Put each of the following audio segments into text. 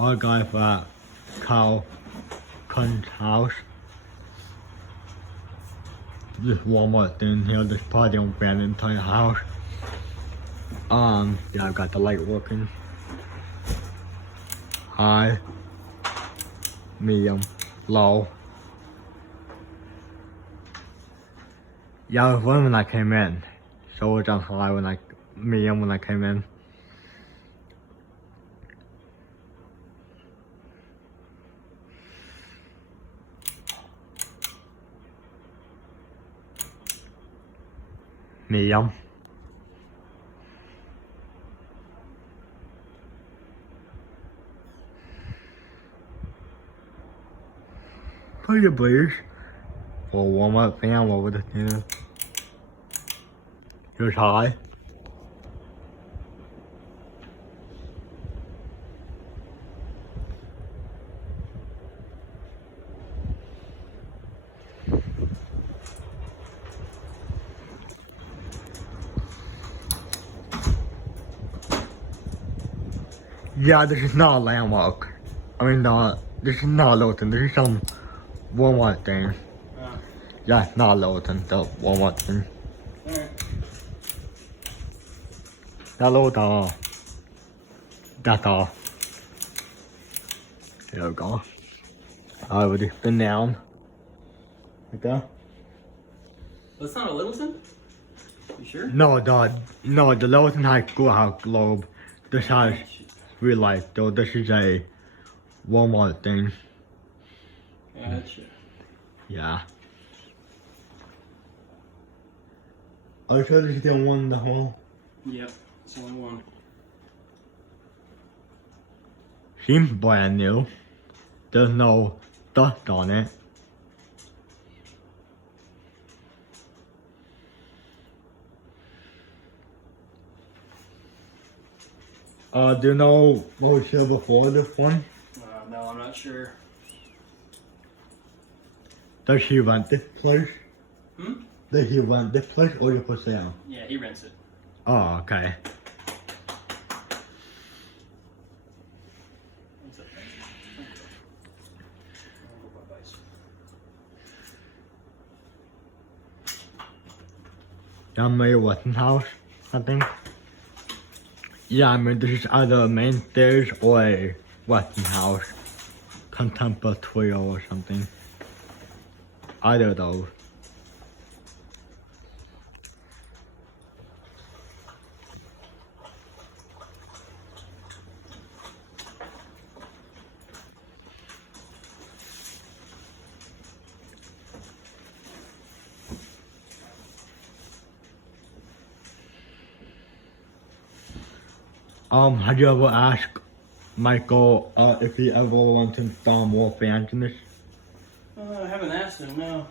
Our guy for cow cunt house. Just one more thing here, this party on Valentine's house. Yeah, I've got the light working. High, medium, low. Yeah, it was one when I came in. So it was on high when medium when I came in. Medium. Pretty please. For warm up fan over the thing. Here's high. Yeah, this is not a landmark. I mean, this is not Lawton. This is some Walmart thing. Yeah, not Lawton, the Walmart thing. Alright. That's all. There we go. Already been down. Right there. That's not a Littleton? You sure? No, the Lawton High School House Globe. This has real life, though. This is a Walmart thing. Gotcha. Yeah. Are you sure there's still one in the hall? Yep, it's only one. Seems brand new. There's no dust on it. Do you know what was here before this one? No, I'm not sure. Does he rent this place? Hmm? Does he rent this place or you for sale? Yeah, he rents it. Oh, okay. Young Mary Westinghouse, I think. Yeah, I mean, this is either Mainstays or a Westinghouse. Contemporary or something. Either of those. Have you ever asked Michael if he ever wants to install more fans in this? I haven't asked him, no.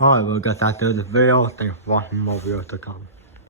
Alright, well, I guess that's the video. Thanks for watching more videos to come.